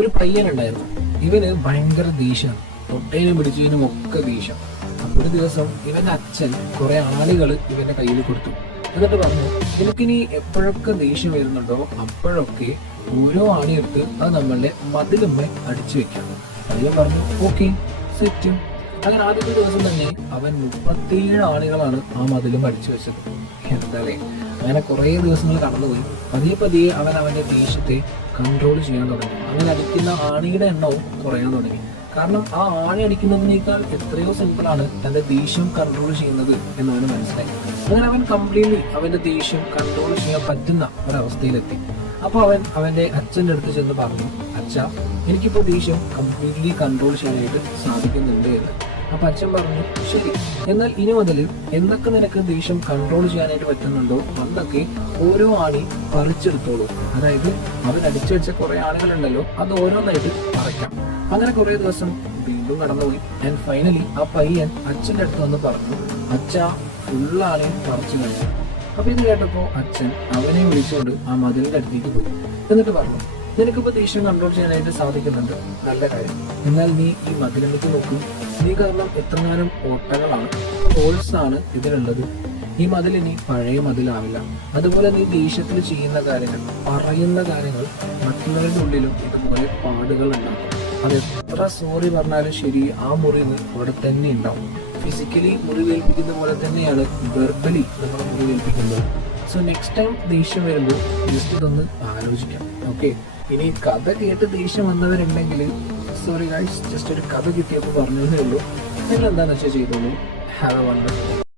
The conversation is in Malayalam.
ഒരു പയ്യനുണ്ടായിരുന്നു. ഇവന് ഭയങ്കര ദേഷ്യമാണ്, തൊട്ടേനും പിടിച്ചതിനും ഒക്കെ ദേഷ്യം. അപ്പൊ ഒരു ദിവസം ഇവന്റെ അച്ഛൻ കുറെ ആണികൾ ഇവന്റെ കയ്യിൽ കൊടുത്തു. എന്നിട്ട് പറഞ്ഞു, എനിക്കിനി എപ്പോഴൊക്കെ ദേഷ്യം വരുന്നുണ്ടോ അപ്പോഴൊക്കെ ഓരോ ആണിയെടുത്ത് അത് നമ്മളുടെ മതിലുമ്മ അടിച്ചു വെക്കാം. പയ്യൻ പറഞ്ഞു, ഓക്കെ സെറ്റ്. അങ്ങനെ ആദ്യത്തെ ദിവസം തന്നെ അവൻ 37 ആണികളാണ് ആ മതിലും അടിച്ചു വെച്ചത്. എന്താല്ലേ, അങ്ങനെ കുറെ ദിവസങ്ങൾ കടന്നുപോയി. പതിയെ പതിയെ അവൻ അവന്റെ ദേഷ്യത്തെ കൺട്രോൾ ചെയ്യാൻ തുടങ്ങി. അവൻ അടിക്കുന്ന ആണിയുടെ എണ്ണവും കുറയാൻ തുടങ്ങി. കാരണം ആ ആണി അടിക്കുന്നതിനേക്കാൾ എത്രയോ സിമ്പിളാണ് തന്റെ ദേഷ്യം കൺട്രോൾ ചെയ്യുന്നത് എന്ന് അവന് മനസ്സിലായി. അങ്ങനെ അവൻ കംപ്ലീറ്റ്ലി അവന്റെ ദേഷ്യം കൺട്രോൾ ചെയ്യാൻ പറ്റുന്ന ഒരവസ്ഥയിലെത്തി. അപ്പൊ അവൻ അവന്റെ അച്ഛൻ്റെ അടുത്ത് ചെന്ന് പറഞ്ഞു, അച്ഛാ, എനിക്കിപ്പോ ദേഷ്യം കംപ്ലീറ്റ്ലി കൺട്രോൾ ചെയ്യാനായിട്ട് സാധിക്കുന്നുണ്ട് എന്ന്. അപ്പൊ അച്ഛൻ പറഞ്ഞു, ശരി, എന്നാൽ ഇനി മുതൽ എന്തൊക്കെ നിനക്ക് ദേഷ്യം കൺട്രോൾ ചെയ്യാനായിട്ട് പറ്റുന്നുണ്ടോ അതൊക്കെ ഓരോ ആണി പറിച്ചെടുത്തോളൂ. അതായത് അവൻ അടിച്ചു വെച്ച കുറെ ആളുകളുണ്ടല്ലോ, അത് ഓരോന്നായിട്ട് പറിക്കാം. അങ്ങനെ കുറെ ദിവസം വീണ്ടും കടന്നുപോയി. ആൻഡ് ഫൈനലി ആ പയ്യൻ അച്ഛൻ്റെ അടുത്ത് വന്ന് പറഞ്ഞു, അച്ഛാ, ഫുൾ ആണയും പറിച്ചു കഴിഞ്ഞു. അപ്പൊ ഇത് കേട്ടപ്പോ അച്ഛൻ അവനെ വിളിച്ചുകൊണ്ട് ആ മതിലിന്റെ അടുത്തേക്ക് പോയി. എന്നിട്ട് പറഞ്ഞു, നിനക്കിപ്പോ ദേഷ്യം കൺട്രോൾ ചെയ്യാനായിട്ട് സാധിക്കുന്നുണ്ട്, നല്ല കാര്യം. എന്നാൽ നീ ഈ മതിലിലേക്ക് നോക്കൂ. നീ കാരണം എത്രങ്ങാനും ഓട്ടകളാണ്, ഹോൾസ് ആണ് ഇതിലുള്ളത്. ഈ മതിലിനി പഴയ മതിലാവില്ല. അതുപോലെ നീ ദേഷ്യത്തിൽ ചെയ്യുന്ന കാര്യങ്ങൾ, പറയുന്ന കാര്യങ്ങൾ മറ്റുള്ളവരുടെ ഉള്ളിലും ഇതുപോലെ പാടുകൾ ഉണ്ടാകും. അത് എത്ര സോറി പറഞ്ഞാലും ശരി, ആ മുറിവ് അവിടെ തന്നെ ഉണ്ടാവും. ഫിസിക്കലി മുറിവേൽപ്പിക്കുന്ന പോലെ തന്നെയാണ് വെർബലി നമ്മൾ മുറിവേൽപ്പിക്കുന്നത്. സോ നെക്സ്റ്റ് ടൈം ദേഷ്യം വരുമ്പോൾ ജസ്റ്റ് ഇതൊന്ന് ആലോചിക്കാം. ഓക്കെ, ഇനി കഥ കേട്ട് ദേഷ്യം വന്നവരുണ്ടെങ്കിൽ സോറി ഗൈസ്, ജസ്റ്റ് ഒരു കഥ കിട്ടിയപ്പോൾ പറഞ്ഞതേ ഉള്ളൂ. നിങ്ങൾ എന്താണെന്ന് വെച്ചാൽ ചെയ്തോളൂ. Have A wonderful day.